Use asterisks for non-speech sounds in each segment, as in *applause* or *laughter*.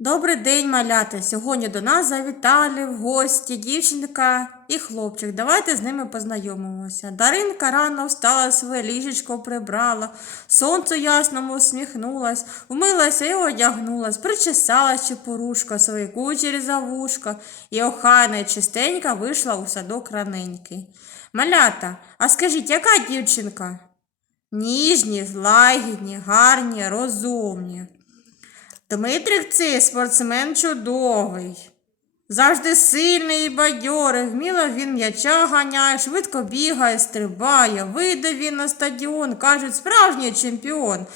Добрий день, малята! Сьогодні до нас завітали в гості дівчинка і хлопчик. Давайте з ними познайомимося. Даринка рано встала, своє ліжечко прибрала, сонцю ясному усміхнулась, вмилася і одягнулась, причесала чепурушка, свої кучері за вушка, і охайна і чистенька вийшла у садок раненький. Малята, а скажіть, яка дівчинка? Ніжні, лагідні, гарні, розумні. Дмитрик цей спортсмен чудовий. Завжди сильний і бадьорий, вміло він м'яча ганяє, швидко бігає, стрибає. Вийде він на стадіон, кажуть, справжній чемпіон.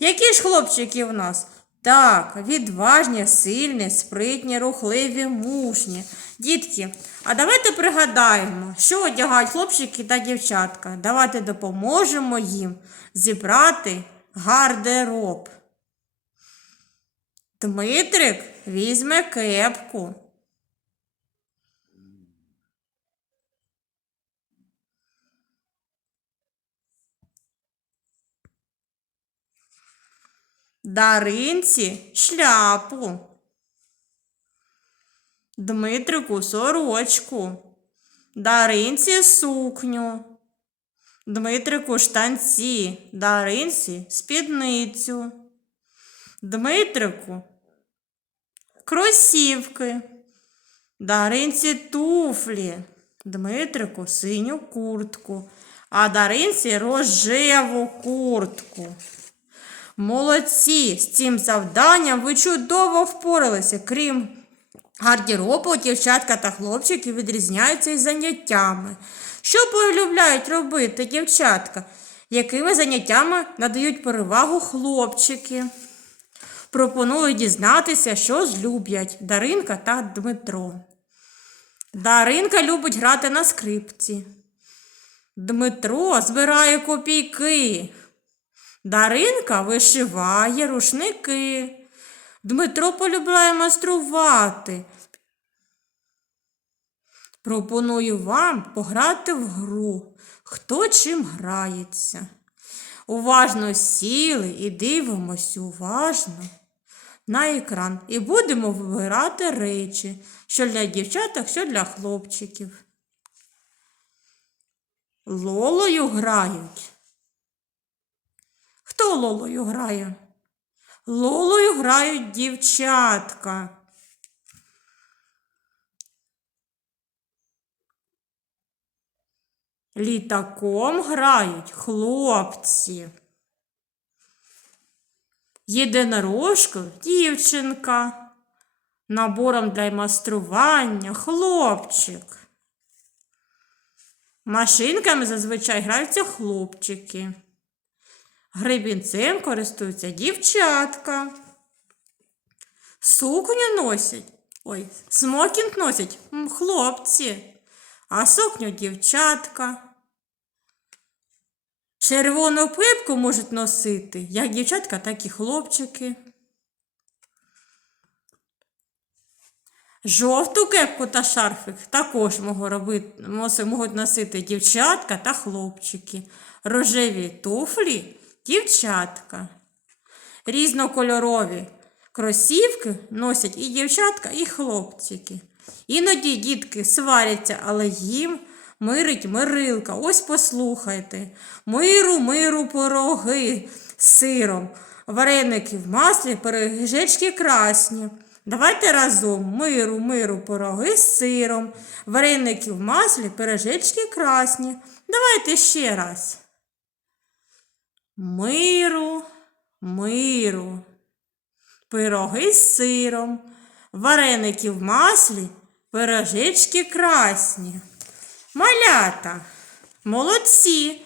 Які ж хлопчики в нас? Так, відважні, сильні, спритні, рухливі, мужні. Дітки, а давайте пригадаємо, що одягають хлопчики та дівчатка. Давайте допоможемо їм зібрати гардероб. Дмитрик візьме кепку. Даринці шляпу. Дмитрику сорочку. Даринці сукню. Дмитрику штанці. Даринці спідницю. Дмитрику кросівки, Даринці туфлі, Дмитрику синю куртку, а Даринці рожеву куртку. Молодці! З цим завданням ви чудово впоралися. Крім гардеробу, дівчатка та хлопчики відрізняються із заняттями. Що полюбляють робити дівчатка? Якими заняттями надають перевагу хлопчики? Пропоную дізнатися, що злюблять Даринка та Дмитро. Даринка любить грати на скрипці. Дмитро збирає копійки. Даринка вишиває рушники. Дмитро полюбляє майструвати. Пропоную вам пограти в гру, хто чим грається. Уважно сіли і дивимось уважно на екран і будемо вибирати речі, що для дівчаток, що для хлопчиків. Лолою грають. Хто лолою грає? Лолою грають дівчатка. Літаком грають хлопці. Єдинорожкою дівчинка. Набором для майстрування хлопчик. Машинками зазвичай граються хлопчики. Гребінцем користуються дівчатка. Сукню носять. Ой, смокінг носять хлопці, а сукню дівчатка. Червону пипку можуть носити як дівчатка, так і хлопчики. Жовту кепку та шарфик також можуть, носити дівчатка та хлопчики. Рожеві туфлі дівчатка. Різнокольорові кросівки носять і дівчатка, і хлопчики. Іноді дітки сваряться, але їм мирить мирилка. Ось послухайте. Миру, миру, пироги з сиром, вареники в маслі, пиріжечки красні. Давайте разом миру, миру, пироги з сиром, вареники в маслі, пиріжечки красні. Давайте ще раз. Миру, миру, пироги з сиром, вареники в маслі, пирожечки красні. Малята, молодці.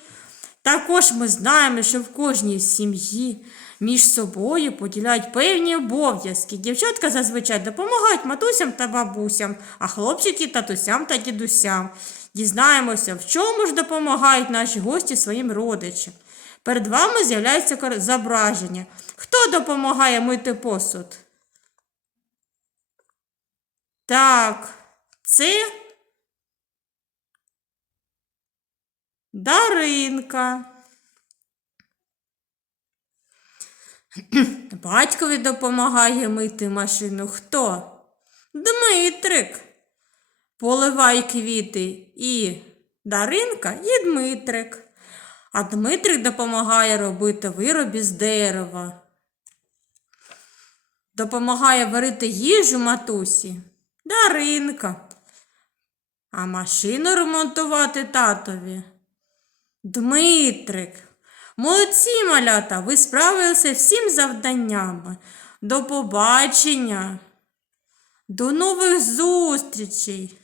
Також ми знаємо, що в кожній сім'ї між собою поділяють певні обов'язки. Дівчатка зазвичай допомагають матусям та бабусям, а хлопчики татусям та дідусям. Дізнаємося, в чому ж допомагають наші гості своїм родичам. Перед вами з'являється зображення. Хто допомагає мити посуд? Так, це Даринка. *clears throat* Батькові допомагає мити машину хто? Дмитрик. Поливай квіти і Даринка, і Дмитрик. А Дмитрик допомагає робити вироби з дерева. Допомагає варити їжу матусі. Даринка. А машину ремонтувати татові. Дмитрик. Молодці, малята, ви справилися всім завданнями. До побачення. До нових зустрічей.